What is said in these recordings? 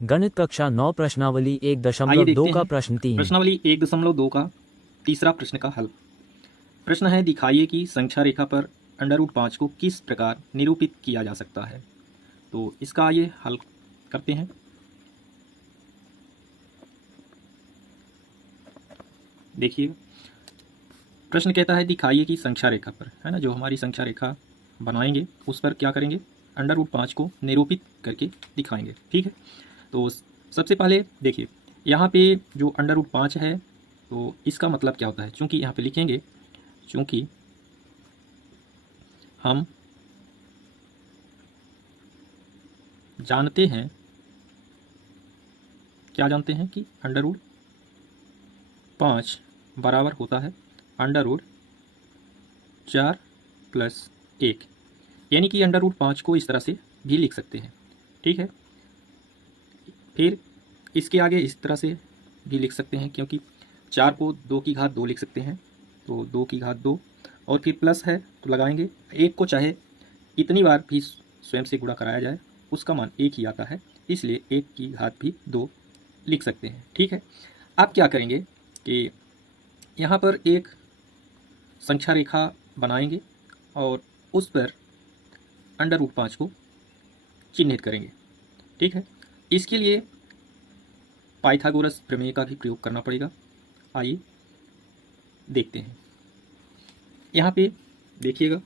गणित कक्षा 9 प्रश्नावली आइए 1.2 देखते का हैं प्रश्न 3। प्रश्नावली 1.2 का तीसरा प्रश्न का हल। प्रश्न है, दिखाइए कि संख्या रेखा पर √5 को किस प्रकार निरूपित किया जा सकता है। तो इसका आइए हल करते हैं। देखिए, प्रश्न कहता है दिखाइए कि संख्या रेखा पर, है ना, जो हमारी संख्या रेखा बनाएंगे उस पर क्या करेंगे, √5 को निरूपित करके दिखाएंगे। ठीक है, तो सबसे पहले देखिए, यहाँ पे जो √5 है तो इसका मतलब क्या होता है। चूंकि यहाँ पे लिखेंगे, चूंकि हम जानते हैं, क्या जानते हैं कि √5 बराबर होता है √4 + 1, यानी कि √5 को इस तरह से भी लिख सकते हैं। ठीक है, फिर इसके आगे इस तरह से भी लिख सकते हैं, क्योंकि 4 को 2 की घात 2 लिख सकते हैं, तो 2 की घात 2, और फिर प्लस है तो लगाएंगे। 1 को चाहे इतनी बार भी स्वयं से गुणा कराया जाए उसका मान 1 ही आता है, इसलिए 1 की घात भी 2 लिख सकते हैं। ठीक है, आप क्या करेंगे कि यहाँ पर एक संख्या रेखा बनाएंगे और उस पर √5 को चिन्हित करेंगे। ठीक है, इसके लिए पाइथागोरस प्रमेय का भी प्रयोग करना पड़ेगा। आइए देखते हैं। यहाँ पे देखिएगा,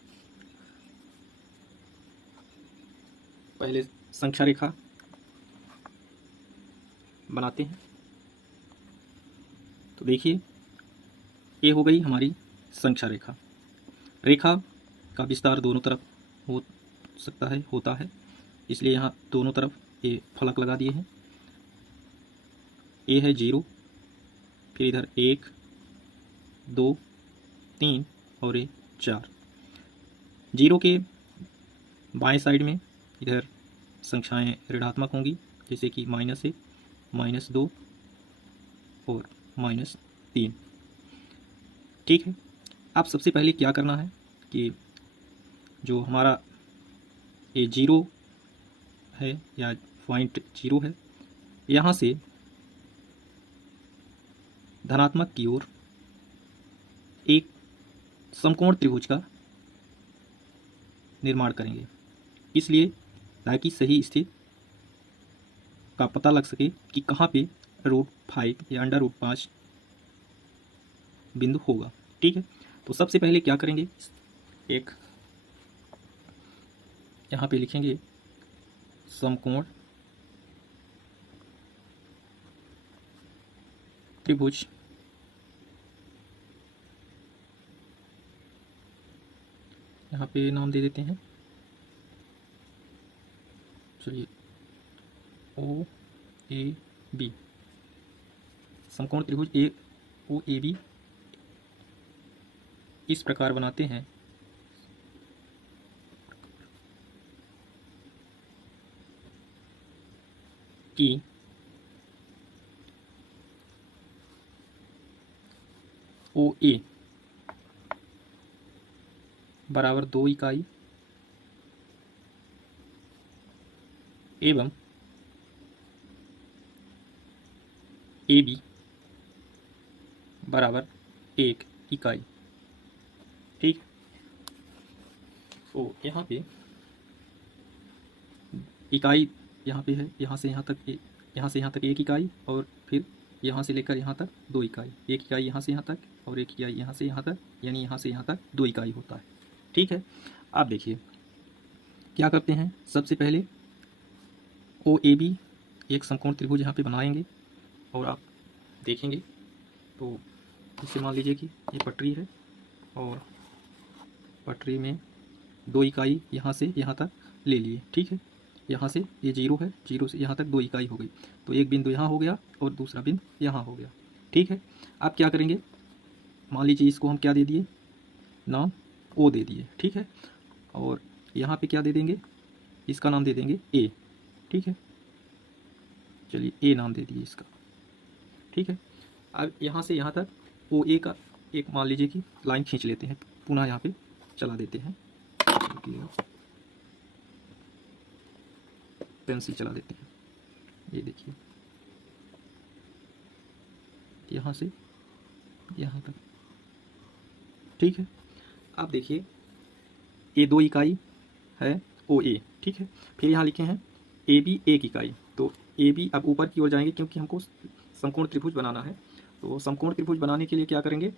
पहले संख्या रेखा बनाते हैं। तो देखिए, ये हो गई हमारी संख्या रेखा। रेखा का विस्तार दोनों तरफ हो सकता है, होता है, इसलिए यहाँ दोनों तरफ ये फलक लगा दिए हैं। ये है 0, फिर इधर 1, 2, 3 और ये 4। 0 के बाएं साइड में इधर संख्याएं ऋणात्मक होंगी, जैसे कि -1, -2 और -3। ठीक है, आप सबसे पहले क्या करना है कि जो हमारा ये 0 है या पॉइंट 0 है, यहाँ से धनात्मक की ओर एक समकोण त्रिभुज का निर्माण करेंगे, इसलिए ताकि सही स्थिति का पता लग सके कि कहाँ पे √5 या √5 बिंदु होगा। ठीक है, तो सबसे पहले क्या करेंगे, एक यहाँ पे लिखेंगे समकोण त्रिभुज, यहाँ पे नाम दे देते हैं, चलिए OAB, समकोण त्रिभुज OAB इस प्रकार बनाते हैं कि OA बराबर 2 इकाई एवं AB बराबर 1 इकाई। ठीक, तो यहाँ पे इकाई यहाँ पे है, यहाँ से यहाँ तक, यहाँ से यहाँ तक 1 इकाई, और फिर यहाँ से लेकर यहाँ तक 2 इकाई, 1 इकाई यहाँ से यहाँ तक और 1 इकाई यहाँ से यहाँ तक, यानी यहाँ से यहाँ तक 2 इकाई होता है। ठीक है, आप देखिए क्या करते हैं, सबसे पहले OAB एक समकोण त्रिभुज यहाँ पे बनाएंगे, और आप देखेंगे तो इसे मान लीजिए कि ये पटरी है, और पटरी में 2 इकाई यहाँ से यहाँ तक ले लिए। ठीक है, यहाँ से ये 0 है, 0 से यहाँ तक 2 इकाई हो गई, तो एक बिंदु यहाँ हो गया और दूसरा बिंदु यहाँ हो गया। ठीक है, आप क्या करेंगे, मान लीजिए इसको हम क्या दे दिए, नाम O दे दिए। ठीक है, और यहाँ पे क्या दे देंगे, इसका नाम दे देंगे A। ठीक है, चलिए A नाम दे दिए इसका। ठीक है, अब यहाँ से यहाँ तक OA का एक मान लीजिए कि लाइन खींच लेते हैं, पुनः यहाँ पे चला देते हैं, पेंसिल चला देते हैं, ये देखिए यहाँ से यहाँ तक, ठीक है। अब देखिए ये 2 इकाई है ओ ए, ठीक है। फिर यहाँ लिखे हैं ए बी 1 इकाई, तो ए बी अब ऊपर की ओर जाएंगे क्योंकि हमको समकोण त्रिभुज बनाना है। तो समकोण त्रिभुज बनाने के लिए क्या करेंगे,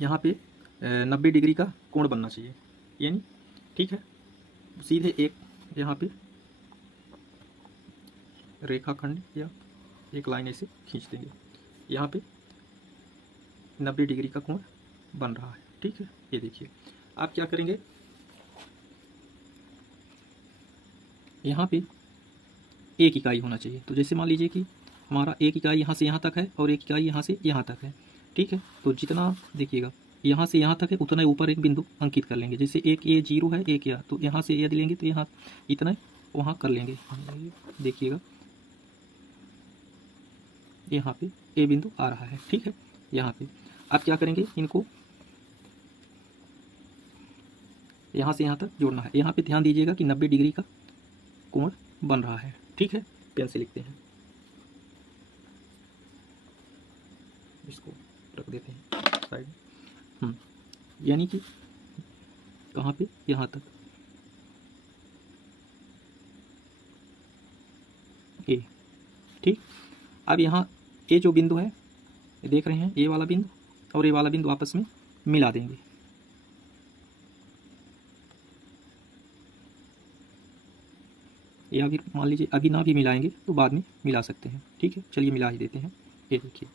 यहाँ पे 90 डिग्री का कोण बनना चाहिए, यानी ठीक है। सीधे एक यहाँ पे रेखाखंड या एक लाइन ऐसे खींच देंगे, यहाँ पे 90 डिग्री का कोण बन रहा है, ठीक है। ये देखिए आप क्या करेंगे, यहाँ पे 1 इकाई होना चाहिए। तो जैसे मान लीजिए कि हमारा 1 इकाई यहाँ से यहाँ तक है और 1 इकाई यहाँ से यहाँ तक है, ठीक है। तो जितना देखिएगा यहाँ से यहाँ तक है उतना ऊपर एक बिंदु अंकित कर लेंगे। जैसे एक ए 0 है, एक या, तो यहाँ से यदि लेंगे तो यहाँ इतना वहाँ कर लेंगे। देखिएगा यहाँ पे ए बिंदु आ रहा है, ठीक है। यहाँ पे आप क्या करेंगे, इनको यहाँ से यहाँ तक जोड़ना है। यहाँ पे ध्यान दीजिएगा कि 90 डिग्री का कोण बन रहा है, ठीक है। पेन से लिखते हैं, इसको रख देते हैं साइड। यानी कि कहाँ पे, यहाँ तक ए, ठीक। अब यहाँ ए जो बिंदु है, ये देख रहे हैं, ए वाला बिंदु और ए वाला बिंदु आपस में मिला देंगे। या फिर मान लीजिए अभी ना भी मिलाएंगे तो बाद में मिला सकते हैं, ठीक है। चलिए मिला ही देते हैं। ये देखिए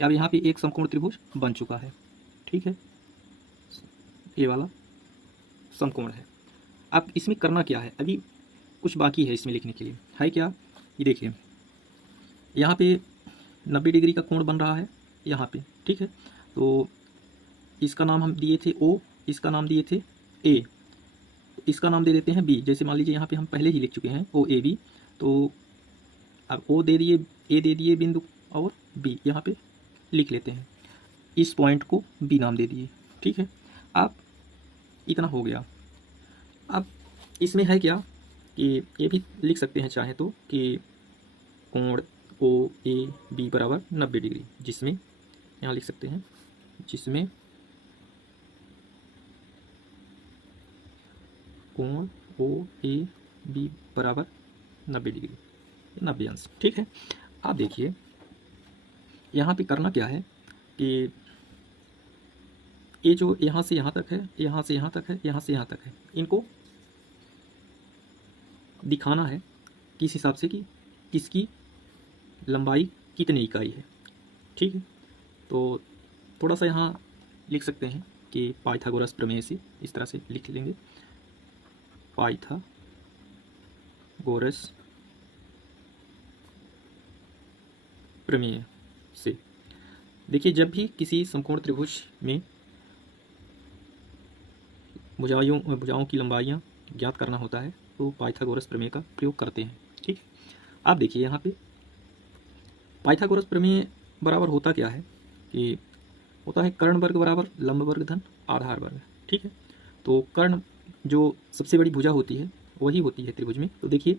अब यहाँ पे एक समकोण त्रिभुज बन चुका है, ठीक है। ये वाला समकोण है। अब इसमें करना क्या है, अभी कुछ बाकी है इसमें लिखने के लिए, है क्या, ये देखिए यहाँ पे 90 डिग्री का कोण बन रहा है यहाँ पे, ठीक है। तो इसका नाम हम दिए ए ओ, इसका नाम दिए थे ए, इसका नाम दे देते हैं बी। जैसे मान लीजिए यहाँ पे हम पहले ही लिख चुके हैं ओ ए बी, तो अब ओ दे दिए, ए दे दिए बिंदु और बी यहाँ पे लिख लेते हैं। इस पॉइंट को बी नाम दे दिए, ठीक है। अब इतना हो गया। अब इसमें है क्या कि ये भी लिख सकते हैं चाहे तो कि कोण ओ ए बी बराबर 90 डिग्री, जिसमें यहाँ लिख सकते हैं जिसमें कोण ओ ए बी बराबर 90 डिग्री, 90 अंश, ठीक है। आप देखिए यहाँ पे करना क्या है कि ये जो यहाँ से यहाँ तक है, यहाँ से यहाँ तक है, यहाँ से यहाँ तक है, इनको दिखाना है किस हिसाब से कि किसकी लंबाई कितनी इकाई है, ठीक है। तो थोड़ा सा यहाँ लिख सकते हैं कि पाइथागोरस प्रमेय से इस तरह से लिख लेंगे, पाइथागोरस प्रमेय से। देखिए जब भी किसी समकोण त्रिभुज में भुजाओं की लंबाइयाँ ज्ञात करना होता है तो पाइथागोरस प्रमेय का प्रयोग करते हैं, ठीक है। आप देखिए यहाँ पे पाइथागोरस प्रमेय बराबर होता क्या है कि होता है कर्ण वर्ग बराबर लंब वर्ग धन आधार वर्ग, ठीक है। तो कर्ण जो सबसे बड़ी भुजा होती है वही होती है त्रिभुज में। तो देखिए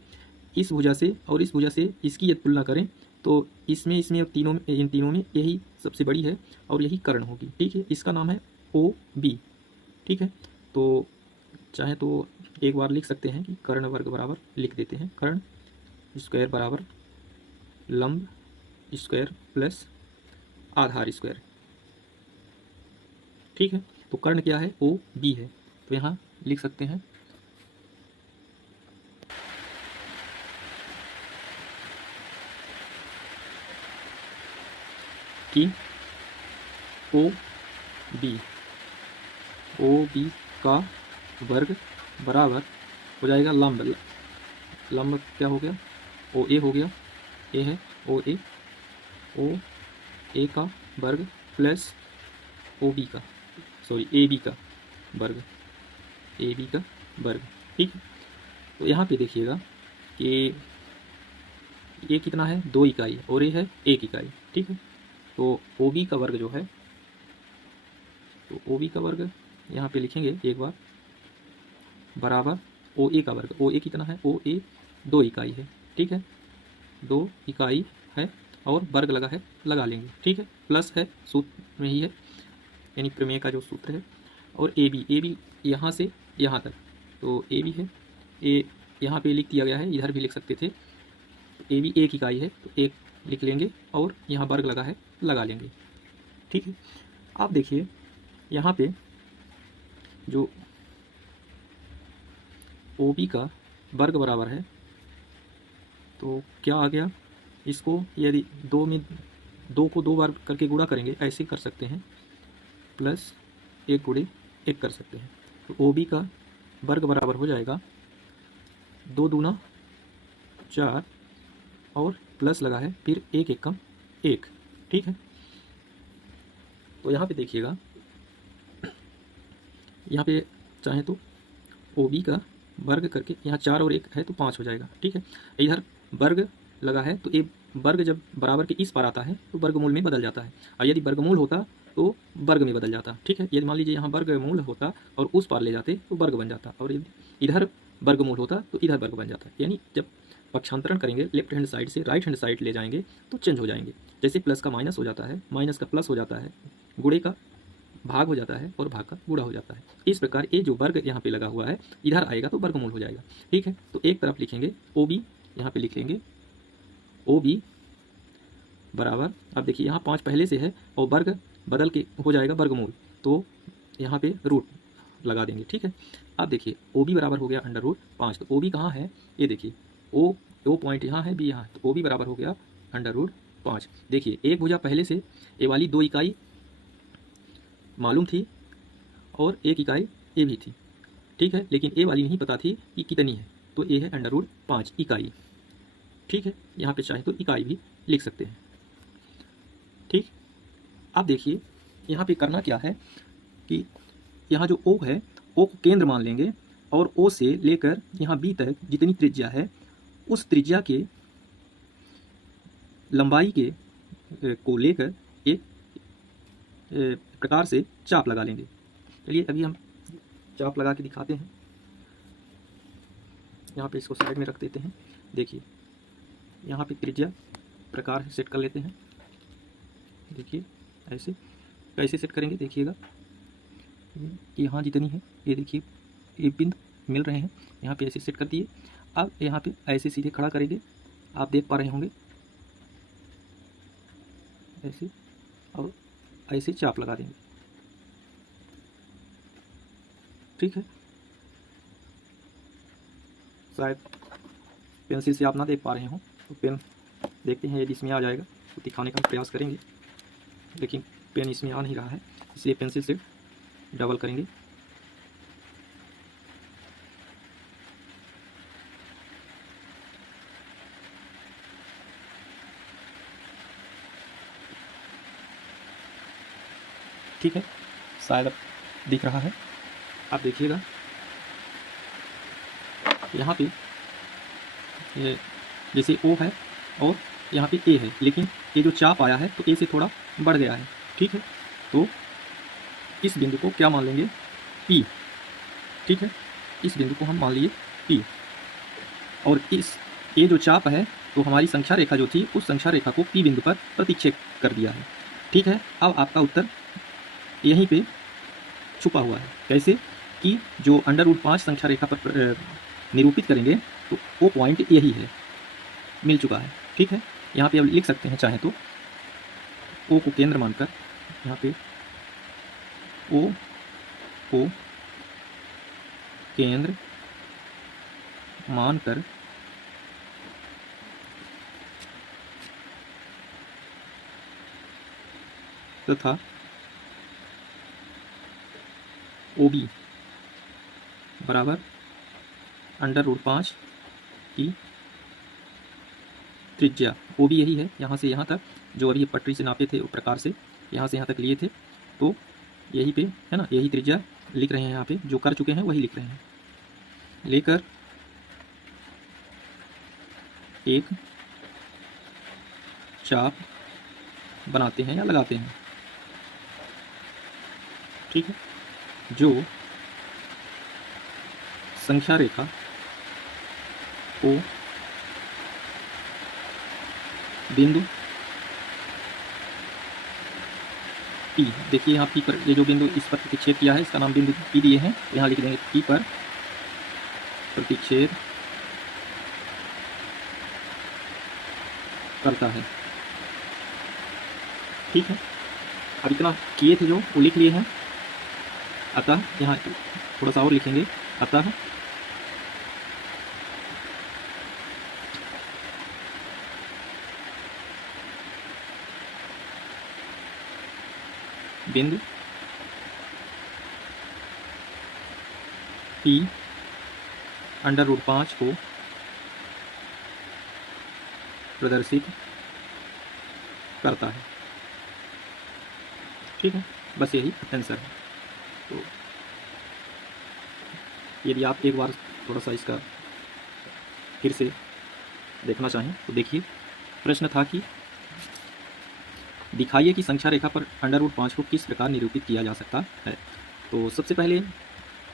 इस भुजा से और इस भुजा से इसकी यदि तुलना करें तो इसमें तीनों में, इन तीनों में यही सबसे बड़ी है और यही कर्ण होगी, ठीक है। इसका नाम है ओ बी, ठीक है। तो चाहे तो एक बार लिख सकते हैं कि कर्ण वर्ग बराबर लिख देते हैं कर्ण स्क्वायर बराबर लंब स्क्वायर प्लस आधार स्क्वायर, ठीक है। तो कर्ण क्या है, ओ बी है। तो यहाँ लिख सकते हैं कि ओ बी का वर्ग बराबर हो जाएगा लंब, लंब क्या हो गया, ओ ए हो गया, ए है ओ ए का वर्ग प्लस ओ बी का, सॉरी ए बी का वर्ग, ए बी का वर्ग, ठीक है। तो यहाँ पे देखिएगा कि ये कितना है, 2 इकाई और ये है 1 इकाई, ठीक है। तो ओ बी का वर्ग जो है, तो ओ बी का वर्ग यहाँ पे लिखेंगे एक बार बराबर ओ ए का वर्ग, ओ ए कितना है, ओ ए 2 इकाई है, ठीक है। 2 इकाई है और वर्ग लगा है, लगा लेंगे। ठीक है, प्लस है, सूत्र में ही है, यानी प्रमेय का जो सूत्र है। और ए बी यहाँ से यहाँ तक, तो ए बी है, ए यहाँ पे लिख दिया गया है, इधर भी लिख सकते थे। ए बी 1 इकाई है तो 1 लिख लेंगे और यहाँ वर्ग लगा है, लगा लेंगे। ठीक है, आप देखिए यहाँ पे जो ओ बी का वर्ग बराबर है, तो क्या आ गया, इसको यदि 2 को 2 बार करके गुणा करेंगे, ऐसे कर सकते हैं, प्लस 1 गुणे 1 कर सकते हैं। तो ओ बी का वर्ग बराबर हो जाएगा 2 दूना 4 और प्लस लगा है, फिर 1 एकम 1। ठीक है, तो यहाँ पे देखिएगा, यहाँ पे चाहे तो ओ बी का वर्ग करके यहाँ 4 और 1 है तो 5 हो जाएगा। ठीक है, इधर वर्ग लगा है तो ये वर्ग जब बराबर के इस पार आता है तो वर्गमूल में बदल जाता है, और यदि वर्गमूल होता तो वर्ग में बदल जाता। ठीक है, यदि मान लीजिए यहाँ वर्गमूल होता और उस पार ले जाते तो वर्ग बन जाता, और यदि इधर वर्गमूल होता तो इधर वर्ग बन जाता। यानी जब पक्षांतरण करेंगे लेफ्ट हैंड साइड से राइट हैंड साइड ले जाएंगे तो चेंज हो जाएंगे। जैसे प्लस का माइनस हो जाता है, माइनस का प्लस हो जाता है, गुणे का भाग हो जाता है और भाग का गुणा हो जाता है। इस प्रकार ये जो वर्ग यहाँ पे लगा हुआ है इधर आएगा तो वर्गमूल हो जाएगा। ठीक है, तो एक तरफ लिखेंगे ओ बी, यहाँ पे लिख लेंगे ओ बी बराबर, अब देखिए यहाँ 5 पहले से है और वर्ग बदल के हो जाएगा वर्गमूल, तो यहाँ पे रूट लगा देंगे। ठीक है, अब देखिए ओ बी बराबर हो गया √5। तो ओ बी कहाँ है, ये देखिए ओ पॉइंट यहाँ है, बी यहाँ है, तो ओ बी बराबर हो गया √5। देखिए एक भुजा पहले से ए वाली 2 इकाई मालूम थी और 1 इकाई ए भी थी। ठीक है, लेकिन ए वाली नहीं पता थी कि कितनी है, तो ए है √5 इकाई। ठीक है, यहाँ पे चाहे तो इकाई भी लिख सकते हैं। ठीक, अब देखिए यहाँ पे करना क्या है कि यहाँ जो ओ है, ओ को केंद्र मान लेंगे और ओ से लेकर यहाँ बी तक जितनी त्रिज्या है उस त्रिज्या के लंबाई के को लेकर एक प्रकार से चाप लगा लेंगे। चलिए अभी हम चाप लगा के दिखाते हैं। यहाँ पे इसको साइड में रख देते हैं। देखिए यहाँ पे त्रिज्या प्रकार सेट कर लेते हैं। देखिए ऐसे कैसे सेट करेंगे, देखिएगा यहाँ जितनी है ये देखिए ये बिंदु मिल रहे हैं, यहाँ पे ऐसे सेट कर दिए। अब यहाँ पे ऐसे सीधे खड़ा करेंगे, आप देख पा रहे होंगे ऐसे, और ऐसे चाप लगा देंगे। ठीक है, शायद पेंसिल से आप ना देख पा रहे हो तो पेन देखते हैं, यदि इसमें आ जाएगा तो दिखाने का प्रयास करेंगे, लेकिन पेन इसमें आ नहीं रहा है, इसलिए पेंसिल से डबल करेंगे। ठीक है, शायद अब दिख रहा है। आप देखिएगा यहाँ पे ये जैसे ओ है और यहाँ पे ए है, लेकिन ये जो चाप आया है तो ए से थोड़ा बढ़ गया है। ठीक है, तो इस बिंदु को क्या मान लेंगे, पी। ठीक है, इस बिंदु को हम मान लिए पी, और इस ये जो चाप है तो हमारी संख्या रेखा जो थी उस संख्या रेखा को पी बिंदु पर प्रतिच्छेद कर दिया है। ठीक है, अब आपका उत्तर यहीं पे छुपा हुआ है। कैसे कि जो √5 संख्या रेखा पर निरूपित करेंगे तो वो पॉइंट यही है, मिल चुका है। ठीक है, यहाँ पे अब लिख सकते हैं चाहे तो ओ को केंद्र मानकर, यहाँ पे ओ को केंद्र मानकर तथा ओ बी बराबर √5 की त्रिज्या, ओ बी यही है यहाँ से यहाँ तक, जो अभी पटरी से नापे थे उस प्रकार से यहाँ से यहाँ तक लिए थे, तो यही पे है ना, यही त्रिज्या लिख रहे हैं। यहाँ पे जो कर चुके हैं वही लिख रहे हैं, लेकर एक चाप बनाते हैं या लगाते हैं। ठीक है, जो संख्या रेखा को बिंदु पी, देखिए यहाँ पी पर ये जो बिंदु इस पर प्रतिच्छेद किया है इसका नाम बिंदु पी दिए हैं, तो यहाँ लिख देंगे पी पर प्रतिच्छेद करता है। ठीक है, अब इतना किए थे जो वो लिख लिए हैं। अतः यहाँ थोड़ा सा और लिखेंगे, अतः बिंदु पी √5 को प्रदर्शित करता है। ठीक है, बस यही आंसर है। तो यदि आप एक बार थोड़ा सा इसका फिर से देखना चाहें तो देखिए, प्रश्न था कि दिखाइए कि संख्या रेखा पर √5 को किस प्रकार निरूपित किया जा सकता है। तो सबसे पहले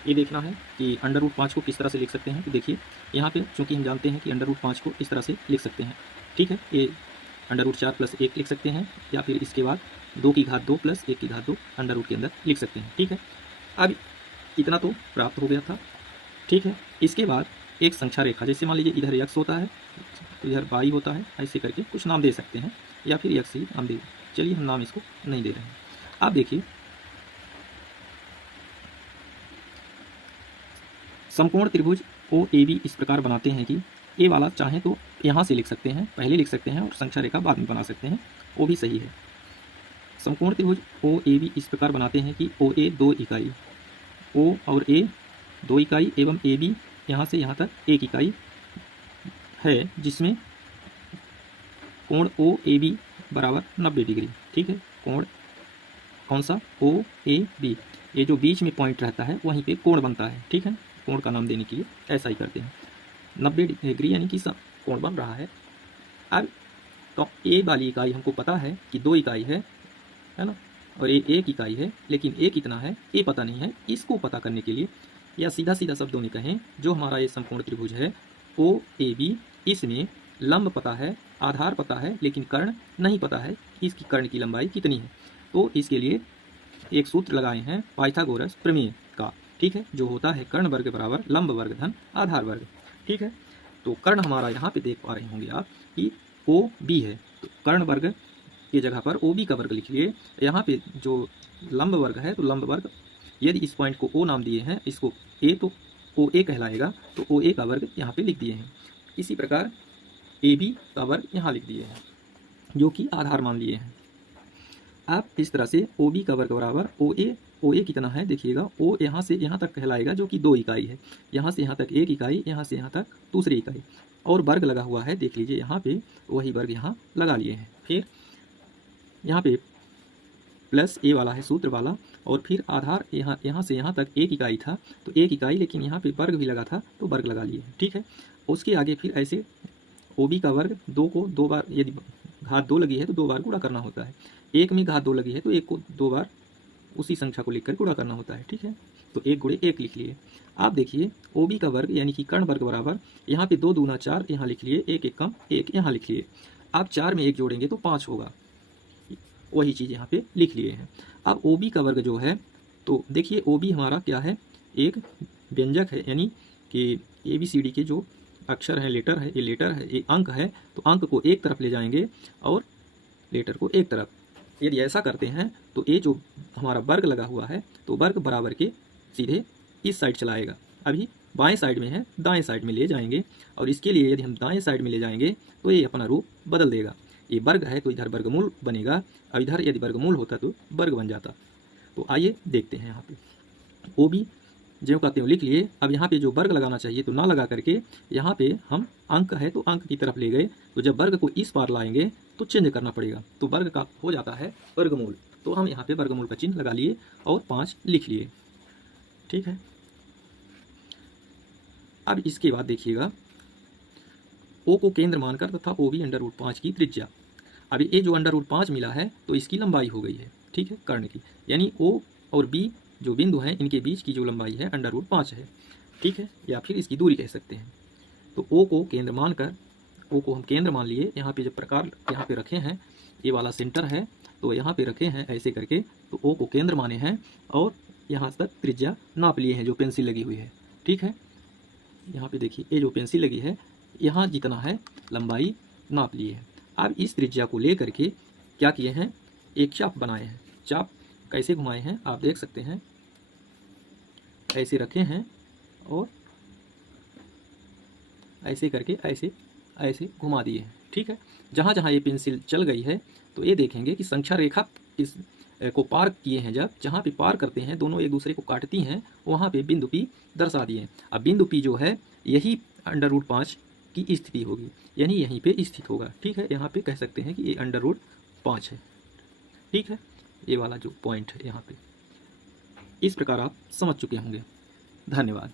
ये देखना है कि √5 को किस तरह से लिख सकते हैं। तो देखिए यहाँ पे चूंकि हम जानते हैं कि √5 को इस तरह से लिख सकते हैं। ठीक है, ये √4 + 1 लिख सकते हैं, या फिर इसके बाद 2 की घात 2 + 1 की घात 2 अंडर के अंदर लिख सकते हैं। ठीक है, अब इतना तो प्राप्त हो गया था। ठीक है, इसके बाद एक संख्या रेखा, जैसे मान लीजिए इधर x होता है तो इधर y होता है, ऐसे करके कुछ नाम दे सकते हैं, या फिर x ही नाम दे। चलिए हम नाम इसको नहीं दे रहे हैं। आप देखिए समकोण त्रिभुज OAB इस प्रकार बनाते हैं कि ए वाला चाहें तो यहाँ से लिख सकते हैं, पहले लिख सकते हैं और संख्या रेखा बाद में बना सकते हैं, वो भी सही है। समकोण त्रिभुज OAB इस प्रकार बनाते हैं कि OA 2 इकाई, O और A 2 इकाई एवं AB यहाँ से यहाँ तक 1 इकाई है, जिसमें कोण OAB बराबर 90 डिग्री। ठीक है, कोण कौन सा OAB, ये जो बीच में पॉइंट रहता है वहीं पे कोण बनता है। ठीक है, कोण का नाम देने के लिए ऐसा ही करते हैं। 90 डिग्री यानी कि कोण बन रहा है। अब तो ए वाली इकाई हमको पता है कि 2 इकाई है ना, और ये 1 इकाई है, लेकिन ए कितना है ये पता नहीं है। इसको पता करने के लिए, या सीधा सीधा शब्दों में कहें, जो हमारा ये समकोण त्रिभुज है OAB, इसमें लंब पता है, आधार पता है, लेकिन कर्ण नहीं पता है कि इसकी कर्ण की लंबाई कितनी है। तो इसके लिए एक सूत्र लगाए हैं पाइथागोरस प्रमेय का। ठीक है, जो होता है कर्ण वर्ग बराबर लंब वर्ग धन आधार वर्ग। ठीक है, तो कर्ण हमारा यहाँ पे देख पा रहे होंगे आप कि OB है, तो कर्ण वर्ग की जगह पर OB का वर्ग लिख लिए। यहाँ पे जो लंब वर्ग है तो लंब वर्ग, यदि इस पॉइंट को O नाम दिए हैं, इसको A तो OA कहलाएगा, तो OA का वर्ग यहाँ पे लिख दिए हैं। इसी प्रकार AB का वर्ग यहाँ लिख दिए हैं, जो कि आधार मान लिए हैं। आप इस तरह से OB का वर्ग बराबर OA कितना है देखिएगा, O यहाँ से यहाँ तक कहलाएगा, जो कि 2 इकाई है, यहाँ से यहाँ तक 1 इकाई, यहाँ से यहाँ तक दूसरी इकाई, और वर्ग लगा हुआ है, देख लीजिए यहाँ पे वही वर्ग यहाँ लगा लिए हैं। फिर यहाँ पे +A वाला है सूत्र वाला, और फिर आधार यहाँ से यहाँ तक 1 इकाई था, तो 1 इकाई, लेकिन यहाँ पे वर्ग भी लगा था तो वर्ग लगा लिए हैं। ठीक है, उसके आगे फिर ऐसे OB का वर्ग 2 को 2 बार, यदि घात 2 लगी है तो 2 बार गुणा करना होता है। 1 में घात 2 लगी है तो 1 को 2 बार उसी संख्या को लिखकर गुणा करना होता है। ठीक है, तो 1 × 1 लिख लिए। आप देखिए OB का वर्ग यानी कि कर्ण वर्ग बराबर, यहाँ पे 2 दूना 4 यहाँ लिख लिए, 1 1 कम 1 यहाँ लिख लिए। आप 4 में 1 जोड़ेंगे तो 5 होगा, वही चीज़ यहाँ पे लिख लिए हैं। अब OB का वर्ग जो है, तो देखिए OB हमारा क्या है, एक व्यंजक है, यानी कि ABCD के जो अक्षर हैं, लेटर है, ये लेटर है, ये अंक है, तो अंक को एक तरफ ले जाएंगे और लेटर को एक तरफ। यदि ऐसा करते हैं तो ये जो हमारा वर्ग लगा हुआ है, तो वर्ग बराबर के सीधे इस साइड चलाएगा। अभी बाएं साइड में है, दाएं साइड में ले जाएंगे, और इसके लिए यदि हम दाएं साइड में ले जाएंगे तो ये अपना रूप बदल देगा। ये वर्ग है तो इधर वर्गमूल बनेगा, और इधर यदि वर्गमूल होता तो वर्ग बन जाता। तो आइए देखते हैं, यहाँ पे OB ज्यों का त्यों लिख लिए। अब यहाँ पे जो वर्ग लगाना चाहिए तो ना लगा करके यहाँ पे हम अंक है तो अंक की तरफ ले गए, तो जब वर्ग को इस पार लाएंगे तो चेंज करना पड़ेगा, तो वर्ग का हो जाता है वर्गमूल। तो हम यहाँ पे वर्गमूल का चिन्ह लगा लिए और 5 लिख लिए। ठीक है, अब इसके बाद देखिएगा O को केंद्र मानकर तथा OB √5 की त्रिज्या। अब ये जो √5 मिला है तो इसकी लंबाई हो गई है। ठीक है, कर्ण की, यानी O और B जो बिंदु हैं इनके बीच की जो लंबाई है √5 है। ठीक है, या फिर इसकी दूरी कह सकते हैं। तो O को केंद्र मानकर ओ को हम केंद्र मान लिए, यहाँ पे जब प्रकार यहाँ पे रखे हैं, ये वाला सेंटर है तो यहाँ पे रखे हैं ऐसे करके, तो ओ को केंद्र माने हैं और यहाँ तक त्रिज्या नाप लिए हैं जो पेंसिल लगी हुई है। ठीक है, यहाँ पे देखिए ये जो पेंसिल लगी है यहाँ जितना है लंबाई नाप लिए है। अब इस त्रिज्या को ले करके क्या किए हैं, एक चाप बनाए हैं। चाप कैसे घुमाए हैं आप देख सकते हैं, ऐसे रखे हैं और ऐसे करके ऐसे ऐसे घुमा दिए हैं। ठीक है, जहाँ जहाँ ये पेंसिल चल गई है तो ये देखेंगे कि संख्या रेखा इस को पार किए हैं, जब जहाँ पे पार करते हैं दोनों एक दूसरे को काटती हैं वहाँ पे बिंदु P दर्शा दिए। अब बिंदु P जो है यही √5 की स्थिति होगी, यानी यहीं पे स्थित होगा। ठीक है, यहाँ पे कह सकते हैं कि ये √5 है। ठीक है, ये वाला जो पॉइंट है यहाँ पे, इस प्रकार आप समझ चुके होंगे। धन्यवाद।